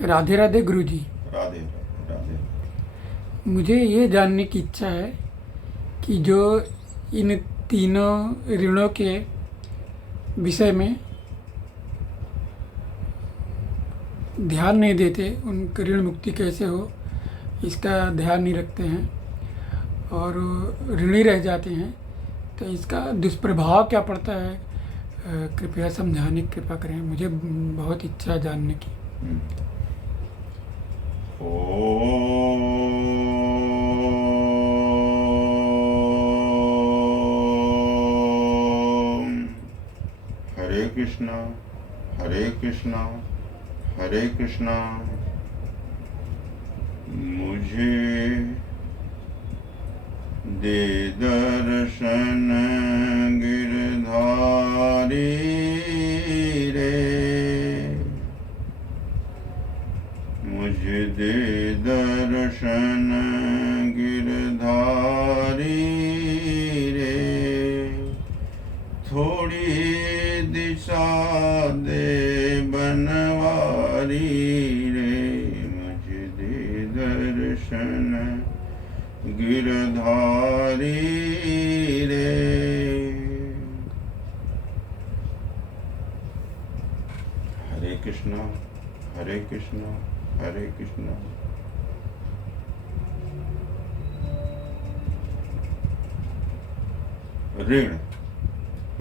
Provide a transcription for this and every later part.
राधे राधे गुरुजी। राधे राधे। मुझे ये जानने की इच्छा है कि जो इन तीनों ऋणों के विषय में ध्यान नहीं देते, उनकी ऋण मुक्ति कैसे हो, इसका ध्यान नहीं रखते हैं और ऋणी रह जाते हैं, तो इसका दुष्प्रभाव क्या पड़ता है? कृपया समझाने की कृपा करें, मुझे बहुत इच्छा है जानने की। हरे कृष्णा हरे कृष्णा हरे कृष्णा। मुझे दे दर्शन गिरधारी रे, मुझे दे दर्शन गिरधारी रे, थोड़ी दिशा दे बनवारी रे, मुझे दे दर्शन गिरधारी रे। हरे कृष्णा हरे कृष्णा हरे कृष्णा।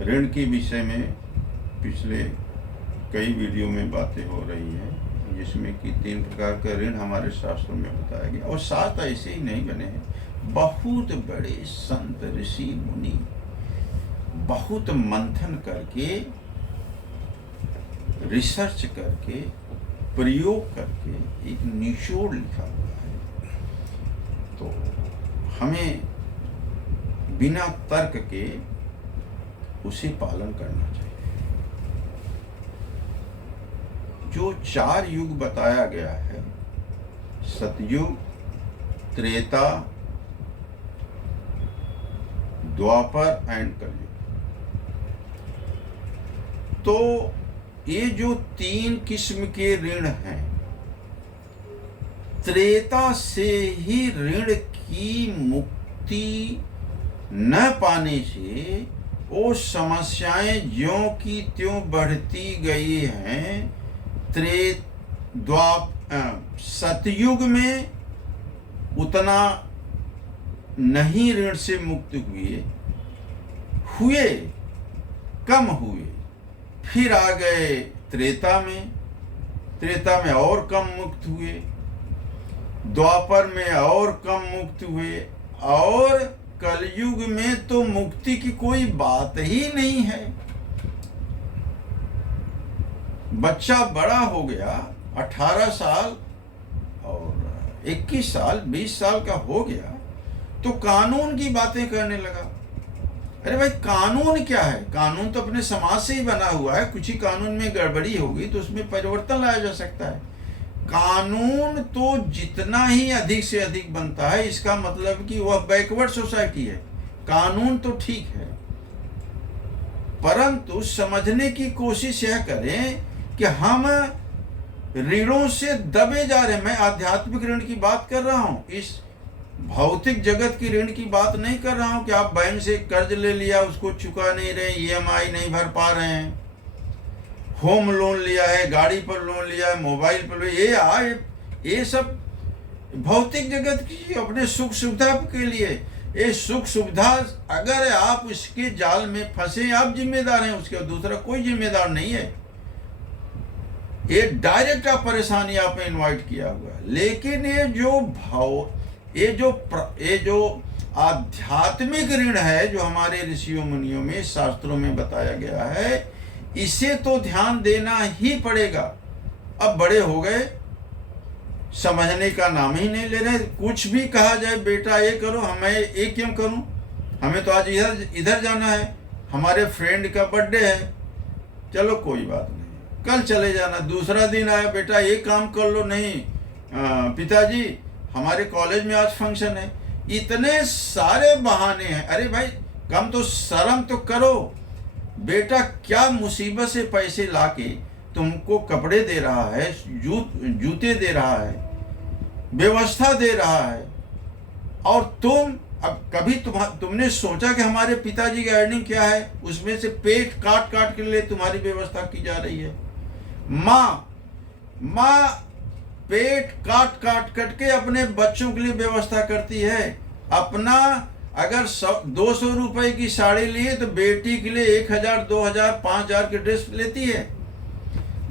ऋण के विषय में पिछले कई वीडियो में बातें हो रही हैं, जिसमें कि 3 प्रकार का ऋण हमारे शास्त्रों में बताया गया। और शास्त्र ऐसे ही नहीं बने हैं, बहुत बड़े संत ऋषि मुनि बहुत मंथन करके, रिसर्च करके, प्रयोग करके एक निचोड़ लिखा हुआ है। तो हमें बिना तर्क के उसे पालन करना चाहिए। जो 4 युग बताया गया है, सतयुग, त्रेता, द्वापर एंड कलयुग, तो ये जो 3 किस्म के ऋण हैं, त्रेता से ही ऋण की मुक्ति न पाने से वो समस्याएं ज्यों की त्यों बढ़ती गई हैं। सतयुग में उतना नहीं ऋण से मुक्त हुए कम हुए, फिर आ गए त्रेता में और कम मुक्त हुए, द्वापर में और कम मुक्त हुए, और कलयुग में तो मुक्ति की कोई बात ही नहीं है। बच्चा बड़ा हो गया, 18 साल और 21 साल 20 साल का हो गया, तो कानून की बातें करने लगा। अरे भाई, कानून क्या है? कानून तो अपने समाज से ही बना हुआ है। कुछ ही कानून में गड़बड़ी होगी तो उसमें परिवर्तन लाया जा सकता है। कानून तो जितना ही अधिक से अधिक बनता है, इसका मतलब कि वह बैकवर्ड सोसाइटी है। कानून तो ठीक है, परंतु समझने की कोशिश यह करें कि हम ऋणों से दबे जा रहे हैं। मैं आध्यात्मिक ऋण की बात कर रहा हूं, इस भौतिक जगत की ऋण की बात नहीं कर रहा हूं कि आप बैंक से कर्ज ले लिया, उसको चुका नहीं रहे, EMI नहीं भर पा रहे हैं, होम लोन लिया है, गाड़ी पर लोन लिया है, मोबाइल पर, ये सब भौतिक जगत की अपने सुख सुविधा के लिए। ये सुख सुविधा, अगर आप इसके जाल में फंसे, आप जिम्मेदार हैं उसके, दूसरा कोई जिम्मेदार नहीं है। ये डायरेक्ट आप परेशानी आपने इन्वाइट किया हुआ है। लेकिन ये जो आध्यात्मिक ऋण है, जो हमारे ऋषियों मुनियों में, शास्त्रों में बताया गया है, इसे तो ध्यान देना ही पड़ेगा। अब बड़े हो गए, समझने का नाम ही नहीं ले रहे। कुछ भी कहा जाए, बेटा ये करो, हमें ये क्यों करूं, हमें तो आज इधर जाना है, हमारे फ्रेंड का बर्थडे है, चलो कोई बात नहीं, कल चले जाना। दूसरा दिन आया, बेटा ये काम कर लो, नहीं पिताजी हमारे कॉलेज में आज फंक्शन है। इतने सारे बहाने हैं। अरे भाई, कम तो शर्म तो करो। बेटा क्या मुसीबत से पैसे लाके तुमको कपड़े दे रहा है, जूते दे रहा है, व्यवस्था दे रहा है, और तुम अब कभी तुमने सोचा कि हमारे पिताजी की अर्निंग क्या है? उसमें से पेट काट काट के लिए तुम्हारी व्यवस्था की जा रही है। माँ पेट काट काट के अपने बच्चों के लिए व्यवस्था करती है। अपना अगर 200 रुपए की साड़ी लिए तो बेटी के लिए 1000, 2000, 5000 की ड्रेस लेती है।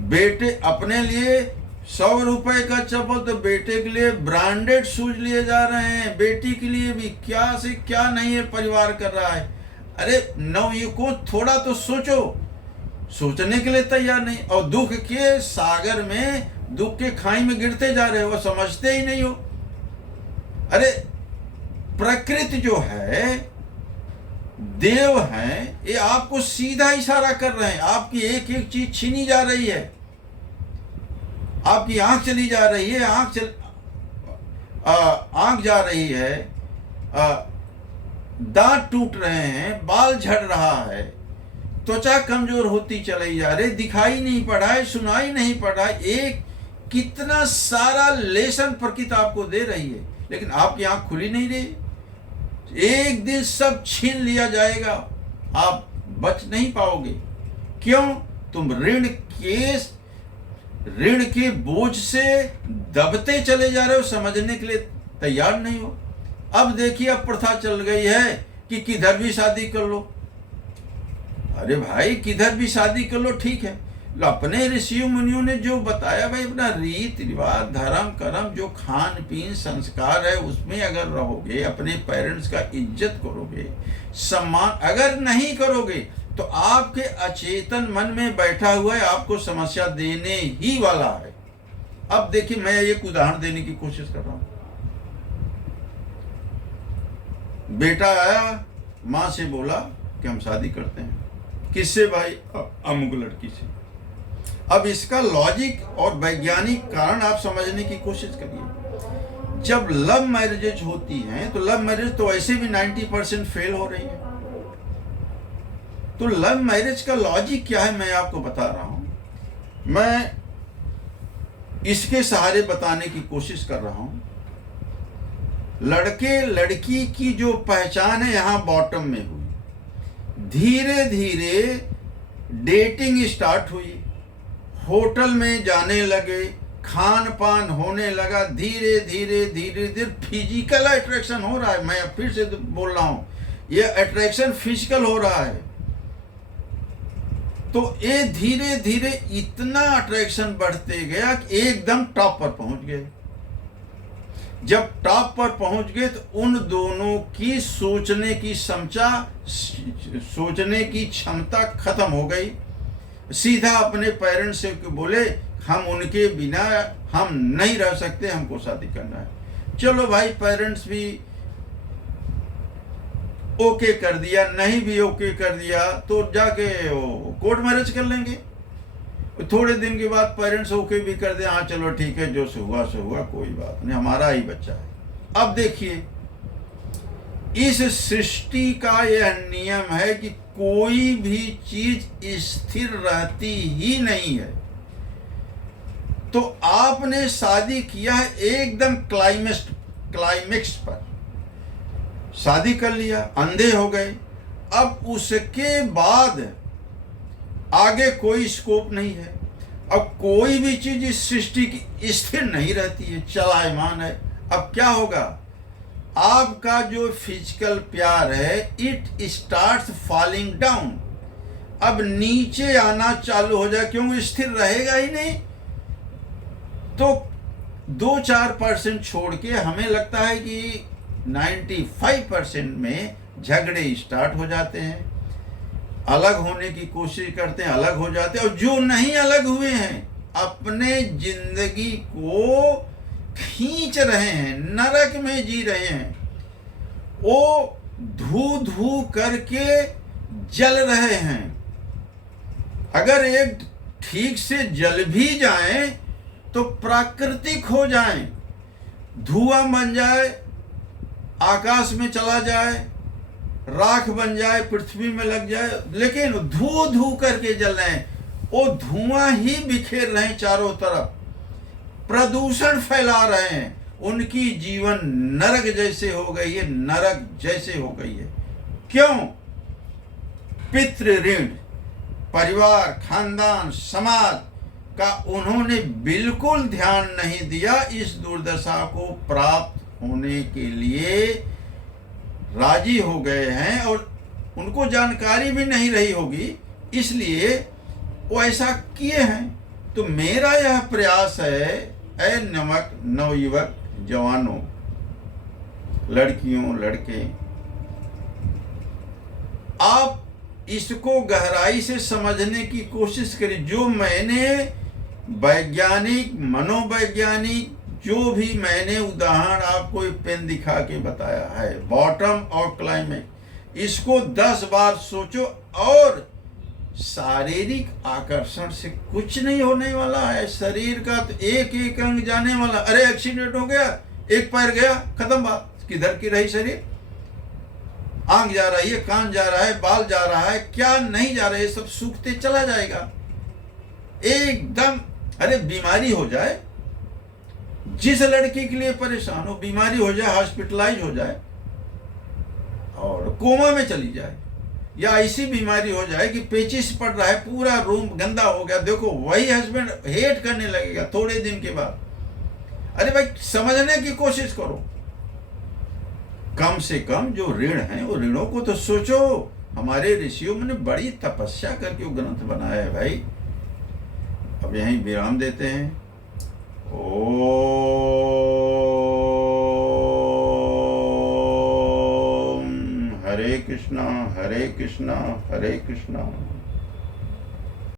बेटे अपने लिए 100 रुपए का चप्पल, तो बेटे के लिए ब्रांडेड शूज लिए जा रहे हैं। बेटी के लिए भी क्या से क्या नहीं है परिवार कर रहा है। अरे नवयुवकों, थोड़ा तो सोचो। सोचने के लिए तैयार नहीं, और दुख के सागर में, दुख के खाई में गिरते जा रहे हो, समझते ही नहीं हो। अरे प्रकृति जो है, देव हैं, ये आपको सीधा इशारा कर रहे हैं। आपकी एक एक चीज छीनी जा रही है। आपकी आंख चली जा रही है, आंख जा रही है, दांत टूट रहे हैं, बाल झड़ रहा है, त्वचा कमजोर होती चली जा रही, दिखाई नहीं पड़ा है, सुनाई नहीं पड़ा है। एक कितना सारा लेसन प्रकृति आपको दे रही है, लेकिन आपकी आंख खुली नहीं रही। एक दिन सब छीन लिया जाएगा, आप बच नहीं पाओगे। क्यों? तुम ऋण के बोझ से दबते चले जा रहे हो, समझने के लिए तैयार नहीं हो। अब देखिए, अब प्रथा चल गई है कि किधर भी शादी कर लो। अरे भाई, किधर भी शादी कर लो, ठीक है। अपने ऋषियों मुनियों ने जो बताया, भाई अपना रीत रिवाज, धर्म कर्म, जो खान पीन संस्कार है, उसमें अगर रहोगे, अपने पेरेंट्स का इज्जत करोगे, सम्मान अगर नहीं करोगे, तो आपके अचेतन मन में बैठा हुआ है, आपको समस्या देने ही वाला है। अब देखिए, मैं एक उदाहरण देने की कोशिश कर रहा हूं। बेटा आया, माँ से बोला कि हम शादी करते हैं। किससे भाई? अमुक लड़की से। अब इसका लॉजिक और वैज्ञानिक कारण आप समझने की कोशिश करिए। जब लव मैरिजेज होती हैं, तो लव मैरिज तो वैसे भी 90% फेल हो रही है। तो लव मैरिज का लॉजिक क्या है, मैं आपको बता रहा हूं। मैं इसके सहारे बताने की कोशिश कर रहा हूं। लड़के लड़की की जो पहचान है, यहां बॉटम में हुई। धीरे धीरे डेटिंग स्टार्ट हुई, होटल में जाने लगे, खान पान होने लगा, धीरे धीरे धीरे धीरे फिजिकल अट्रैक्शन हो रहा है। मैं फिर से बोल रहा हूं, ये अट्रैक्शन फिजिकल हो रहा है। तो ये धीरे धीरे इतना अट्रैक्शन बढ़ते गया कि एकदम टॉप पर पहुंच गए। जब टॉप पर पहुंच गए, तो उन दोनों की सोचने की क्षमता खत्म हो गई। सीधा अपने पेरेंट्स से बोले, हम उनके बिना हम नहीं रह सकते, हमको शादी करना है। चलो भाई, पेरेंट्स भी ओके कर दिया, नहीं भी ओके कर दिया तो जाके कोर्ट मैरिज कर लेंगे। थोड़े दिन के बाद पेरेंट्स ओके भी कर दे, हाँ चलो ठीक है, जो से हुआ सो हुआ, कोई बात नहीं, हमारा ही बच्चा है। अब देखिए, इस सृष्टि का यह नियम है कि कोई भी चीज स्थिर रहती ही नहीं है। तो आपने शादी किया है एकदम क्लाइमेक्स पर, शादी कर लिया, अंधे हो गए। अब उसके बाद आगे कोई स्कोप नहीं है। अब कोई भी चीज इस सृष्टि की स्थिर नहीं रहती है, चलायमान है। अब क्या होगा? आपका जो फिजिकल प्यार है, इट स्टार्ट्स फॉलिंग डाउन। अब नीचे आना चालू हो जाए, क्यों? स्थिर रहेगा ही नहीं। तो 2-4% छोड़ के हमें लगता है कि 95% में झगड़े स्टार्ट हो जाते हैं, अलग होने की कोशिश करते हैं, अलग हो जाते हैं। और जो नहीं अलग हुए हैं, अपने जिंदगी को खींच रहे हैं, नरक में जी रहे हैं, वो धू धू करके जल रहे हैं। अगर एक ठीक से जल भी जाए तो प्राकृतिक हो जाए, धुआं बन जाए, आकाश में चला जाए, राख बन जाए, पृथ्वी में लग जाए, लेकिन धू धू करके जल रहे हैं। वो धुआं ही बिखेर रहे हैं चारों तरफ, प्रदूषण फैला रहे हैं। उनकी जीवन नरक जैसे हो गई है, नरक जैसे हो गई है। क्यों? पितृ ऋण, परिवार, खानदान, समाज का उन्होंने बिल्कुल ध्यान नहीं दिया। इस दुर्दशा को प्राप्त होने के लिए राजी हो गए हैं और उनको जानकारी भी नहीं रही होगी, इसलिए वो ऐसा किए हैं। तो मेरा यह प्रयास है, ऐ नवयुवक जवानों, लड़कियों, लड़के, आप इसको गहराई से समझने की कोशिश करें। जो मैंने वैज्ञानिक, मनोवैज्ञानिक, जो भी मैंने उदाहरण आपको पेन दिखा के बताया है, बॉटम और क्लाइमेक्स, इसको 10 बार सोचो। और शारीरिक आकर्षण से कुछ नहीं होने वाला है। शरीर का तो एक एक अंग जाने वाला। अरे एक्सीडेंट हो गया, एक पैर गया, खत्म बात। किधर की रही शरीर? आंख जा रही है, कान जा रहा है, बाल जा रहा है, क्या नहीं जा रहा है, सब सूखते चला जाएगा एकदम। अरे बीमारी हो जाए, जिस लड़की के लिए परेशान हो, बीमारी हो जाए, हॉस्पिटलाइज हो जाए और कोमा में चली जाए, या ऐसी बीमारी हो जाए कि पेचिश पड़ रहा है, पूरा रूम गंदा हो गया, देखो वही हस्बैंड हेट करने लगेगा थोड़े दिन के बाद। अरे भाई समझने की कोशिश करो। कम से कम जो ऋण है वो ऋणों को तो सोचो। हमारे ऋषियों ने बड़ी तपस्या करके वो ग्रंथ बनाया है भाई। अब यहीं विराम देते हैं। ओम हरे कृष्णा हरे कृष्णा हरे कृष्णा